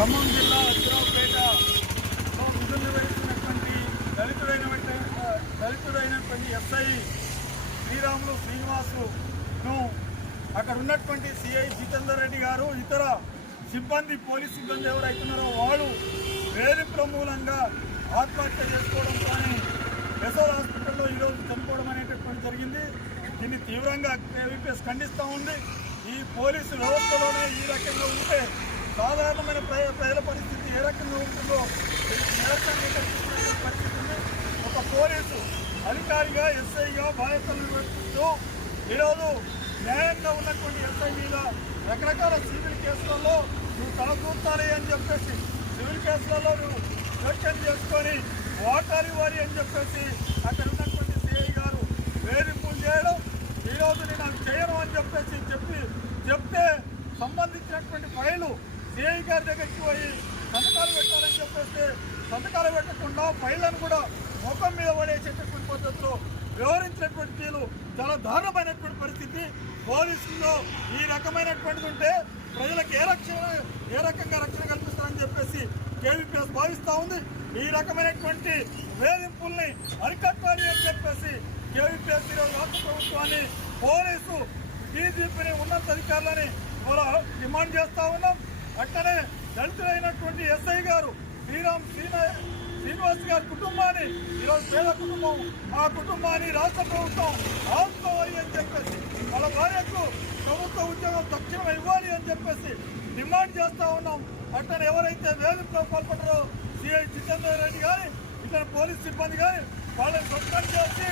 ఖమ్మం జిల్లా వజ్రావుపేటలో విధులు వేసినటువంటి దళితుడైనటువంటి దళితుడైనటువంటి ఎస్ఐ శ్రీరాములు శ్రీనివాసును అక్కడ ఉన్నటువంటి సిఐ జితేందర్ రెడ్డి గారు ఇతర సిబ్బంది పోలీస్ సిబ్బంది ఎవరైతున్నారో వాళ్ళు వేలిప్ర మూలంగా ఆత్మహత్య చేసుకోవడం కానీ ఎస్ఆర్ హాస్పిటల్లో ఈరోజు చనిపోవడం అనేటటువంటి జరిగింది. దీన్ని తీవ్రంగా ఏవిపిఎస్ ఖండిస్తూ ఉంది. ఈ పోలీసు వ్యవస్థలోనే ఈ రకంగా ఉంటే సాధారణమైన ప్రజల పరిస్థితి ఏ రకంగా ఉంటుందో పరిస్థితిని ఒక పోలీసు అధికారిగా ఎస్ఐగా బాధ్యతలు నిర్వర్తిస్తూ ఈరోజు న్యాయంగా ఉన్నటువంటి ఎస్ఐ మీద రకరకాల సివిల్ కేసులలో నువ్వు తలదూర్చాలి అని చెప్పేసి సివిల్ కేసులలో నువ్వు సెక్షన్ చేసుకొని ఓటాలి వారి అని చెప్పేసి అక్కడ ఉన్నటువంటి సిఐ గారు వేధింపులు చేయడం ఈరోజు నేను అది చేయను అని చెప్పేసి చెప్పి చెప్తే సంబంధించినటువంటి ఫైలు సిఐ గారి దగ్గరికి పోయి సంతకాలు పెట్టాలని చెప్పేస్తే సంతకాలు పెట్టకుండా ఫైళ్ళను కూడా ముఖం మీద పడేసేటటువంటి పద్ధతిలో వ్యవహరించినటువంటి తీరు చాలా దారుణమైనటువంటి పరిస్థితి. పోలీసుల్లో ఈ రకమైనటువంటిది ఉంటే ప్రజలకు ఏ రక్షణ ఏ రకంగా రక్షణ కల్పిస్తారని చెప్పేసి కేవీపీఎస్ భావిస్తూ ఉంది. ఈ రకమైనటువంటి వేధింపుల్ని అరికట్టాలి అని చెప్పేసి కేవీపీఎస్ ఈరోజు రాష్ట్ర ప్రభుత్వాన్ని పోలీసు డీజీపీని ఉన్నతాధికారులని కూడా డిమాండ్ చేస్తూ ఉన్నాం. అట్టనే దళితులైనటువంటి ఎస్ఐ గారు శ్రీరామ్ శ్రీన శ్రీనివాస్ గారి కుటుంబాన్ని ఈరోజు పేద కుటుంబం ఆ కుటుంబాన్ని రాష్ట్ర ప్రభుత్వం ఆదుకోవాలి అని చెప్పేసి వాళ్ళ భార్యకు ప్రభుత్వ ఉద్యోగం తక్షణం ఇవ్వాలి అని చెప్పేసి డిమాండ్ చేస్తా ఉన్నాం. అట్టనే ఎవరైతే వేధింపులో పాల్పడ్డారో సిఐ జితేందర్ రెడ్డి కానీ ఇతర పోలీస్ సిబ్బంది కానీ వాళ్ళని సస్పెండ్ చేసి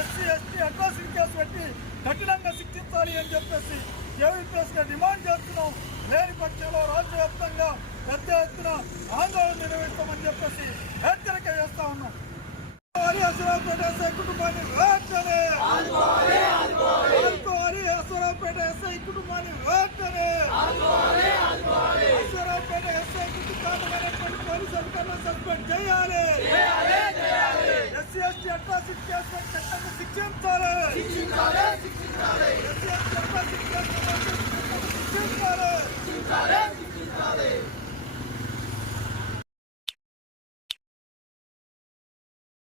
ఎస్సీ ఎస్టీ అట్రాసిటీ కేసు పెట్టి కఠినంగా శిక్షించాలి అని చెప్పేసి జేవిపిఎస్గా డిమాండ్ చేస్తున్నాం. లేని పక్షంలో రాజ్యవ్యాప్తంగా వ్యాప్తంగా పెద్ద ఎత్తున ఆందోళన నిర్వహిస్తామని చెప్పేసి హెచ్చరిక చేస్తా ఉన్నాం. అసరాపేట ఎస్ఐ కుటుంబాన్ని వెంటనే అనుకోవాలి అసరాపేట ఎస్ఐ కుటుంబాన్ని వెంటనే అసరాపేట ఎస్ఐ కుటుంబాన్ని పోలీసు అధికారులు సస్పెండ్ చేయాలి. ఎస్సీ ఎస్టీ అట్రాసిటీ కేసు చట్టంగా శిక్షించాలి. SC ST Let's go!